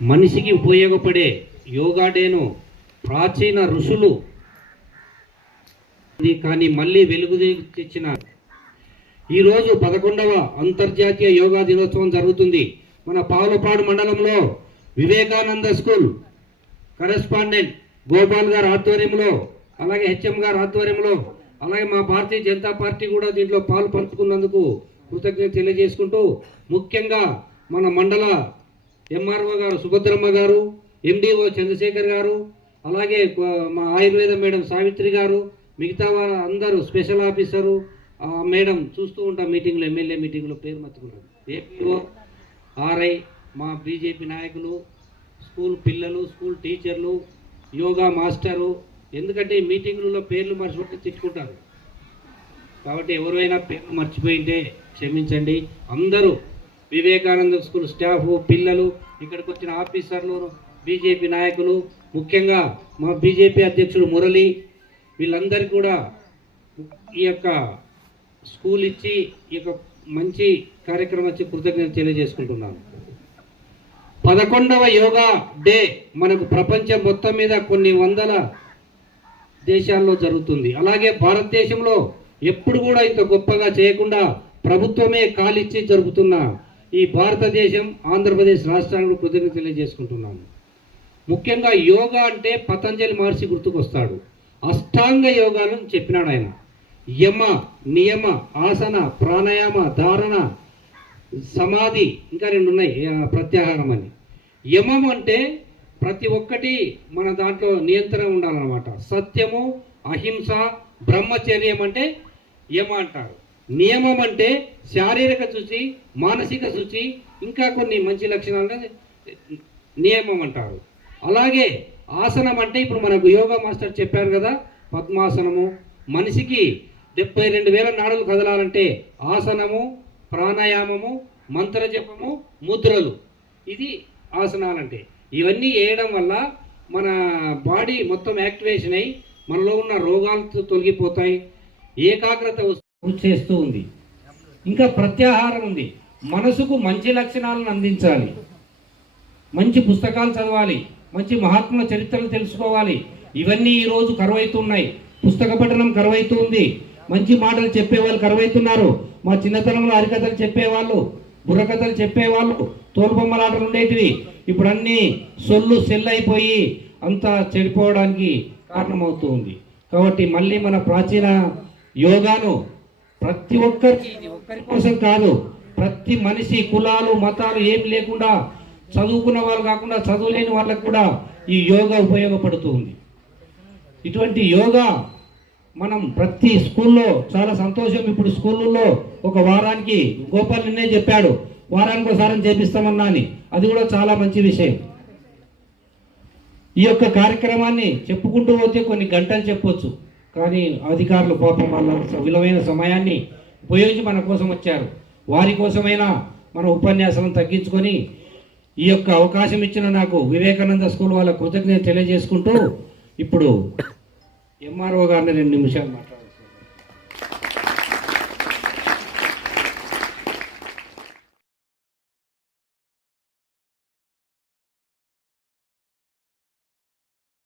మనిషికి ఉపయోగపడే యోగా డేను ప్రాచీన ఋషులు కానీ మళ్ళీ వెలుగు తెచ్చిన ఈరోజు పదకొండవ అంతర్జాతీయ యోగా దినోత్సవం జరుగుతుంది. మన పావులపాడు మండలంలో వివేకానంద స్కూల్ కరెస్పాండెంట్ గోపాల్ గారు ఆధ్వర్యంలో అలాగే హెచ్ఎం గారు ఆధ్వర్యంలో అలాగే మా భారతీయ జనతా పార్టీ కూడా దీంట్లో పాలు పంచుకున్నందుకు కృతజ్ఞత తెలియజేసుకుంటూ ముఖ్యంగా మన మండల ఎంఆర్ఓ గారు సుభద్రమ్మ గారు ఎండిఓ చంద్రశేఖర్ గారు అలాగే మా ఆయుర్వేద మేడం సావిత్రి గారు మిగతా వారు అందరూ స్పెషల్ ఆఫీసరు మేడం చూస్తూ ఉంటాం మీటింగ్లో ఎమ్మెల్యే మీటింగ్లో పేరు మర్చుకుంటాం ఏపీఓ ఆర్ఐ మా బీజేపీ నాయకులు స్కూల్ పిల్లలు స్కూల్ టీచర్లు యోగా మాస్టరు ఎందుకంటే ఈ మీటింగులలో పేర్లు మర్చిపోతే తిట్టుకుంటారు. కాబట్టి ఎవరైనా పేర్లు మర్చిపోయింటే క్షమించండి. అందరూ వివేకానంద స్కూల్ స్టాఫ్ పిల్లలు ఇక్కడికి వచ్చిన ఆఫీసర్లు బీజేపీ నాయకులు ముఖ్యంగా మా బీజేపీ అధ్యక్షుడు మురళి వీళ్ళందరికీ కూడా ఈ యొక్క స్కూల్ ఇచ్చి ఈ యొక్క మంచి కార్యక్రమం వచ్చి కృతజ్ఞత తెలియజేసుకుంటున్నాను. పదకొండవ యోగా డే మనకు ప్రపంచం మొత్తం మీద కొన్ని వందల దేశాల్లో జరుగుతుంది. అలాగే భారతదేశంలో ఎప్పుడు కూడా ఇంత గొప్పగా చేయకుండా ప్రభుత్వమే కాలిచ్చి జరుపుతున్న ఈ భారతదేశం ఆంధ్రప్రదేశ్ రాష్ట్రానికి కృతజ్ఞత తెలియజేసుకుంటున్నాను. ముఖ్యంగా యోగా అంటే పతంజలి మహర్షి గుర్తుకొస్తాడు. అష్టాంగ యోగాలను చెప్పినాడు ఆయన. యమ నియమ ఆసన ప్రాణాయామ ధారణ సమాధి ఇంకా రెండు ఉన్నాయి ప్రత్యాహారం అని. యమం అంటే ప్రతి ఒక్కటి మన దాంట్లో నియంత్రణ ఉండాలన్నమాట. సత్యము అహింస బ్రహ్మచర్యం అంటే యమ అంటారు. నియమం అంటే శారీరక శుచి మానసిక శుచి ఇంకా కొన్ని మంచి లక్షణాలు నియమం అంటారు. అలాగే ఆసనం అంటే ఇప్పుడు మనకు యోగా మాస్టర్ చెప్పారు కదా పద్మాసనము. మనిషికి డెబ్బై రెండు వేల నాడులు కదలాలంటే ఆసనము ప్రాణాయామము మంత్రజపము ముద్రలు. ఇది ఆసనాలంటే. ఇవన్నీ వేయడం వల్ల మన బాడీ మొత్తం యాక్టివేషన్ అయి మనలో ఉన్న రోగాలు తొలగిపోతాయి ఏకాగ్రత వస్తు- చేస్తూ ఉంది. ఇంకా ప్రత్యాహారం ఉంది. మనసుకు మంచి లక్షణాలను అందించాలి. మంచి పుస్తకాలు చదవాలి. మంచి మహాత్ముల చరిత్రలు తెలుసుకోవాలి. ఇవన్నీ ఈరోజు కరువైతున్నాయి. పుస్తక పఠనం కరువైతుంది. మంచి మాటలు చెప్పేవాళ్ళు కరువైతున్నారు. మా చిన్నతనంలో హరికథలు చెప్పేవాళ్ళు బుర్రకథలు చెప్పేవాళ్ళు తోలుబొమ్మలాటలు ఉండేటివి. ఇప్పుడు అన్నీ సొల్లు సెల్ అయిపోయి అంతా చెడిపోవడానికి కారణమవుతూ ఉంది. కాబట్టి మళ్ళీ మన ప్రాచీన యోగాను ప్రతి ఒక్కరికి ఇది ఒక్కరి కోసం కాదు ప్రతి మనిషి కులాలు మతాలు ఏం లేకుండా చదువుకున్న వాళ్ళు కాకుండా చదువులేని వాళ్ళకు కూడా ఈ యోగా ఉపయోగపడుతూ ఉంది ఇటువంటి యోగా మనం ప్రతి స్కూల్లో చాలా సంతోషం. ఇప్పుడు స్కూళ్ళల్లో ఒక వారానికి గోపాల్ నిన్నే చెప్పాడు వారానికి ఒకసారి చేపిస్తామన్నా అని. అది కూడా చాలా మంచి విషయం. ఈ యొక్క కార్యక్రమాన్ని చెప్పుకుంటూ పోతే కొన్ని గంటలు చెప్పొచ్చు. కానీ అధికారులు పాపం వాళ్ళ విలువైన సమయాన్ని ఉపయోగించి మన కోసం వచ్చారు. వారి కోసమైనా మన ఉపన్యాసం తగ్గించుకొని ఈ యొక్క అవకాశం ఇచ్చిన నాకు వివేకానంద స్కూల్ వాళ్ళ కృతజ్ఞత తెలియజేసుకుంటూ ఇప్పుడు ఎంఆర్ఓ గారిని రెండు నిమిషాలు మాట్లాడారు